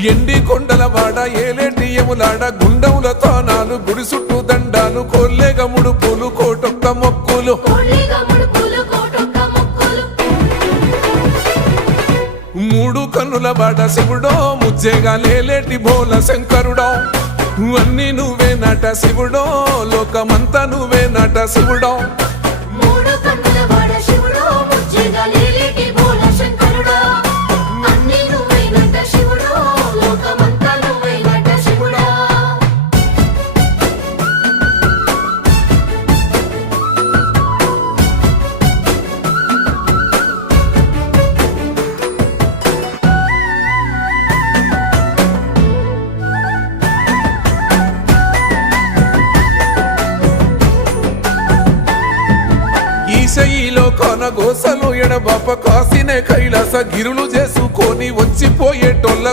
ఎండి కొండల వాడ ఏలేటి యములాడ గుండముల తానాలు గుడి చుట్టూ దండాలు కోల్లేగ ముడుపులు కోటొక్క మొక్కులు మూడు కన్నుల వాడ శివుడో ముజ్జేగా లేలేటి బోల శంకరుడో అన్ని నువ్వే నట శివుడో లోకమంతా నువ్వే నట శివుడో ఈశయిలో కొన గోసలు ఎడబాప కాసినే కైలాస గిరులు చేసుకొని వచ్చిపోయేటోళ్ళ